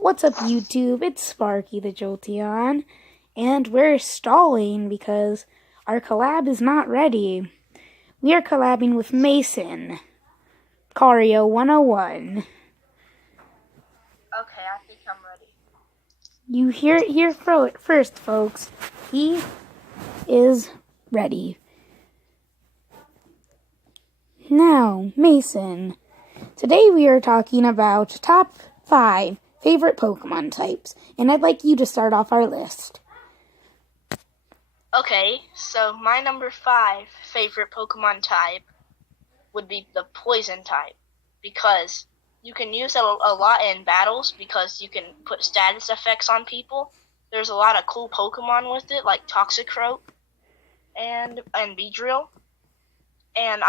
What's up, YouTube? It's Sparky the Jolteon, and we're stalling because our collab is not ready. We are collabing with Masoncario 101. Okay, I think I'm ready. You hear it here first, folks. He is ready. Now, Mason. Today we are talking about top 5 favorite Pokemon types, and I'd like you to start off our list. Okay, so my number 5 favorite Pokemon type would be the Poison type, because you can use it a lot in battles because you can put status effects on people. There's a lot of cool Pokemon with it, like Toxicroak and Beedrill, and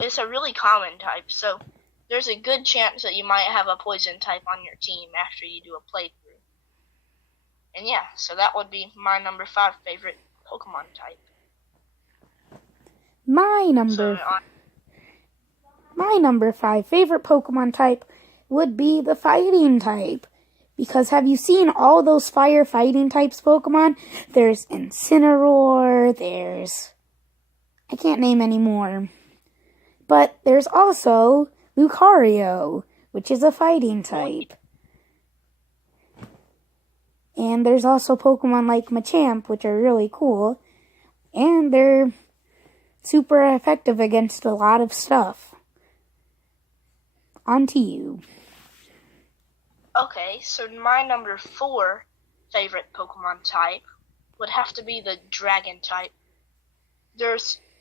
it's a really common type, so there's a good chance that you might have a Poison type on your team after you do a playthrough. And yeah, so that would be my number 5 favorite Pokemon type. My number 5 favorite Pokemon type would be the Fighting type. Because have you seen all those fire fighting types Pokemon? There's Incineroar, I can't name any more. But there's also Lucario, which is a fighting type. And there's also Pokemon like Machamp, which are really cool. And they're super effective against a lot of stuff. On to you. Okay, so my number 4 favorite Pokemon type would have to be the Dragon type.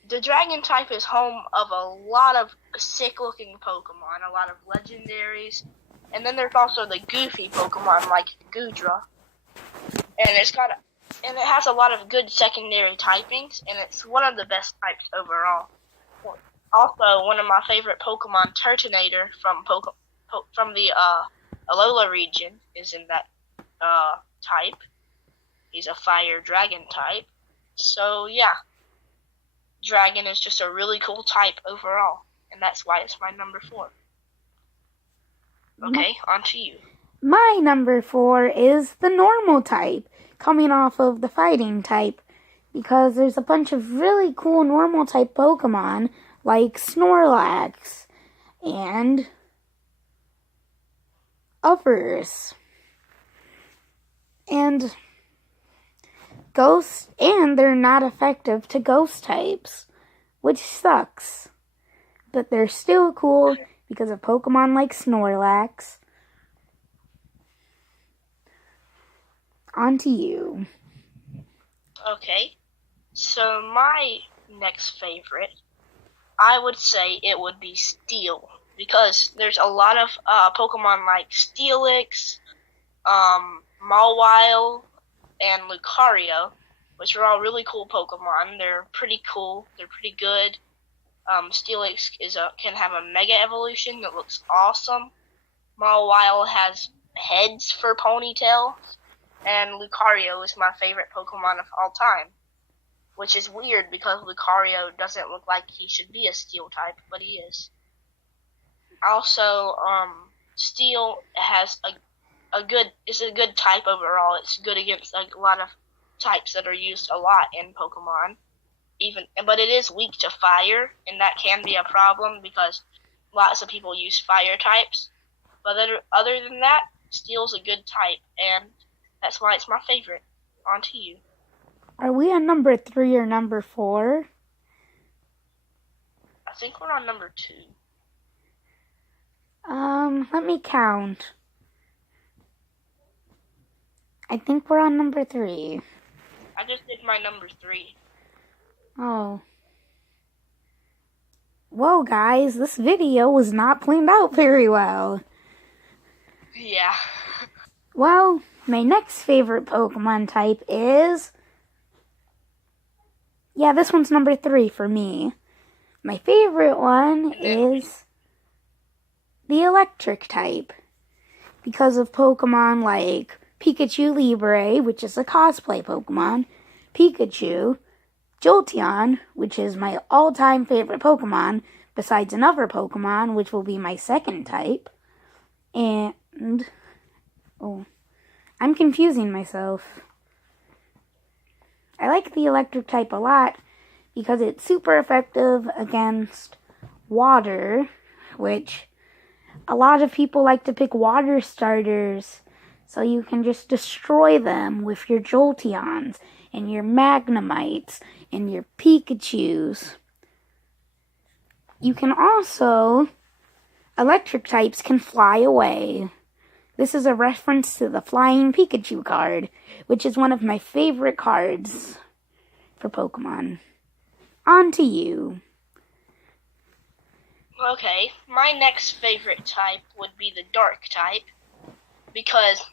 The Dragon type is home of a lot of sick-looking Pokemon, a lot of legendaries, and then there's also the goofy Pokemon like Goodra, and it has a lot of good secondary typings, and it's one of the best types overall. Also, one of my favorite Pokemon, Turtonator from the Alola region, is in that type. He's a fire dragon type, so yeah. Dragon is just a really cool type overall, and that's why it's my number 4. Okay, on to you. My number 4 is the normal type, coming off of the fighting type, because there's a bunch of really cool normal type Pokemon, like Snorlax, and others. And Ghost, and they're not effective to Ghost types, which sucks. But they're still cool because of Pokemon like Snorlax. On to you. Okay, so my next favorite, I would say it would be Steel, because there's a lot of Pokemon like Steelix, Mawile, and Lucario, which are all really cool Pokemon. They're pretty cool. They're pretty good. Steelix can have a Mega Evolution that looks awesome. Mawile has heads for ponytails. And Lucario is my favorite Pokemon of all time. Which is weird because Lucario doesn't look like he should be a Steel type, but he is. Also, Steel has it's a good type overall. It's good against a lot of types that are used a lot in Pokemon. But it is weak to fire, and that can be a problem because lots of people use fire types. But other than that, Steel's a good type, and that's why it's my favorite. On to you. Are we on number 3 or number 4? I think we're on number 2. Let me count. I think we're on number 3. I just did my number 3. Oh. Whoa, guys, this video was not planned out very well. Yeah. Well, my next favorite Pokemon type is... Yeah, this one's number 3 for me. My favorite one is the Electric type, because of Pokemon like Pikachu Libre, which is a cosplay Pokemon, Pikachu, Jolteon, which is my all-time favorite Pokemon, besides another Pokemon, which will be my second type, and Oh, I'm confusing myself. I like the electric type a lot because it's super effective against water, which a lot of people like to pick water starters so you can just destroy them with your Jolteons and your Magnemites and your Pikachus. You can also, electric types can fly away. This is a reference to the Flying Pikachu card, which is one of my favorite cards for Pokemon. On to you. Okay, my next favorite type would be the dark type because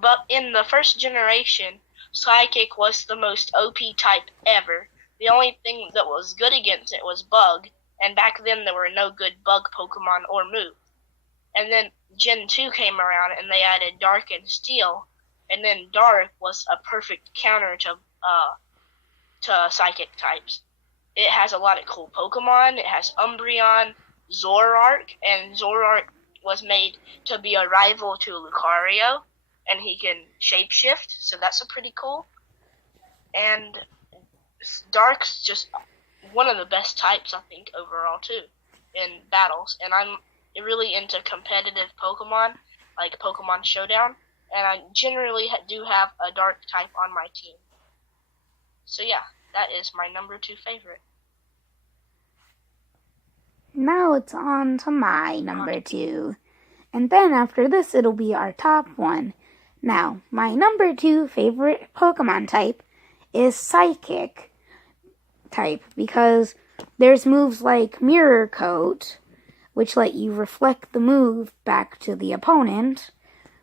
but in the first generation, Psychic was the most OP type ever. The only thing that was good against it was Bug, and back then there were no good Bug Pokemon or move. And then Gen 2 came around and they added Dark and Steel, and then Dark was a perfect counter to Psychic types. It has a lot of cool Pokemon. It has Umbreon, Zoroark, and Zoroark was made to be a rival to Lucario, and he can shapeshift, so that's a pretty cool. And Dark's just one of the best types, I think, overall, too, in battles. And I'm really into competitive Pokemon, like Pokemon Showdown, and I generally do have a Dark type on my team. So yeah, that is my number 2 favorite. Now it's on to my number 2. And then after this, it'll be our top 1. Now, my number 2 favorite Pokemon type is Psychic type, because there's moves like Mirror Coat, which let you reflect the move back to the opponent,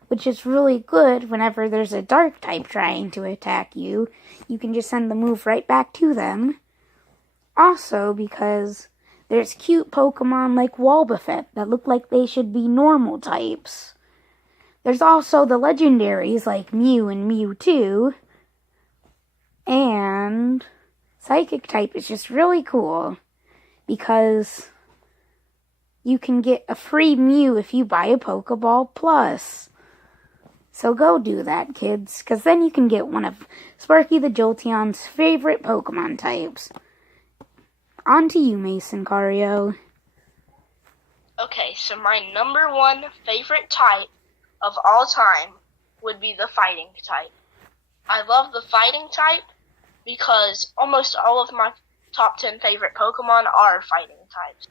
which is really good whenever there's a Dark type trying to attack you. You can just send the move right back to them. Also, because there's cute Pokemon like Wobbuffet that look like they should be normal types. There's also the legendaries like Mew and Mewtwo. And Psychic type is just really cool because you can get a free Mew if you buy a Pokeball Plus. So go do that, kids, because then you can get one of Sparky the Jolteon's favorite Pokemon types. On to you, Masoncario. Okay, so my number 1 favorite type of all time would be the fighting type. I love the fighting type because almost all of my top 10 favorite Pokemon are fighting types.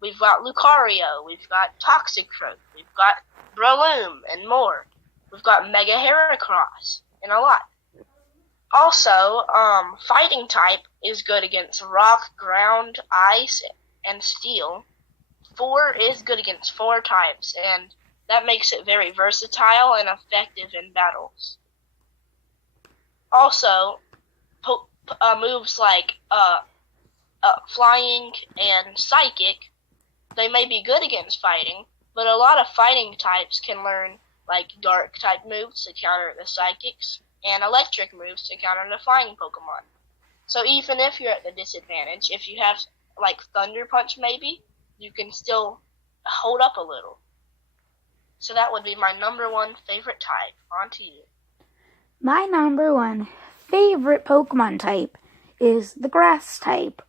We've got Lucario, we've got Toxicroak, we've got Breloom, and more. We've got Mega Heracross, and a lot. Also, fighting type is good against rock, ground, ice, and steel. 4 is good against 4 types, and that makes it very versatile and effective in battles. Also, moves like flying and psychic, they may be good against fighting, but a lot of fighting types can learn like dark type moves to counter the psychics, and electric moves to counter the flying Pokemon. So even if you're at the disadvantage, if you have like Thunder Punch maybe, you can still hold up a little. So that would be my number 1 favorite type. On to you. My number 1 favorite Pokemon type is the Grass type,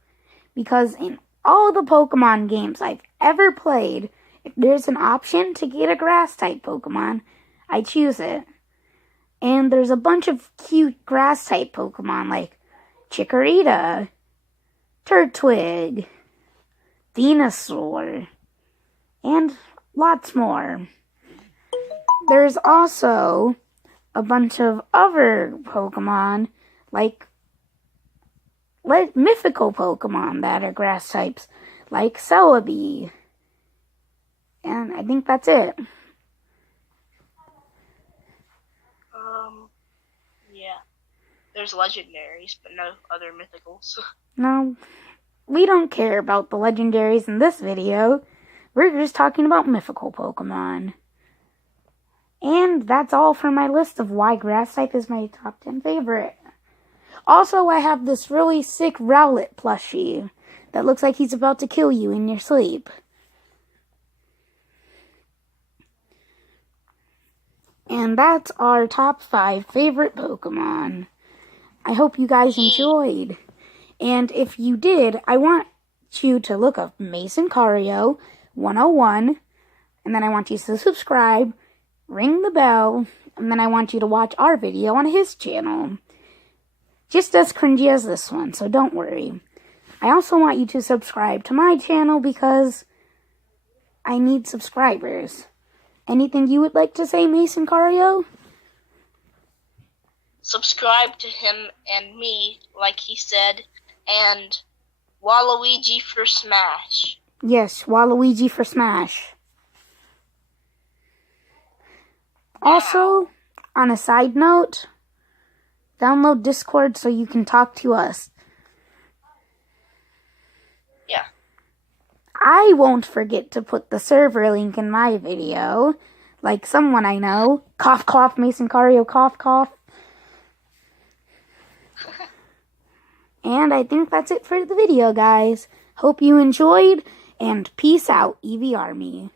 because in all the Pokemon games I've ever played, if there's an option to get a Grass type Pokemon, I choose it. And there's a bunch of cute grass type Pokemon like Chikorita, Turtwig, Venusaur, and lots more. There's also a bunch of other Pokemon like mythical Pokemon that are grass types like Celebi. And I think that's it. Yeah. There's legendaries, but no other mythicals. No, we don't care about the legendaries in this video. We're just talking about mythical Pokemon. And that's all for my list of why grass type is my top 10 favorite. Also, I have this really sick Rowlet plushie that looks like he's about to kill you in your sleep. And that's our top 5 favorite Pokemon. I hope you guys enjoyed. And if you did, I want you to look up Masoncario 101. And then I want you to subscribe, ring the bell, and then I want you to watch our video on his channel. Just as cringy as this one, so don't worry. I also want you to subscribe to my channel because I need subscribers. Anything you would like to say, Masoncario? Subscribe to him and me, like he said, and Waluigi for Smash. Yes, Waluigi for Smash. Also, on a side note, download Discord so you can talk to us. Yeah. I won't forget to put the server link in my video, like someone I know. Cough, cough, Masoncario, cough, cough. And I think that's it for the video, guys. Hope you enjoyed, and peace out, Eevee Army.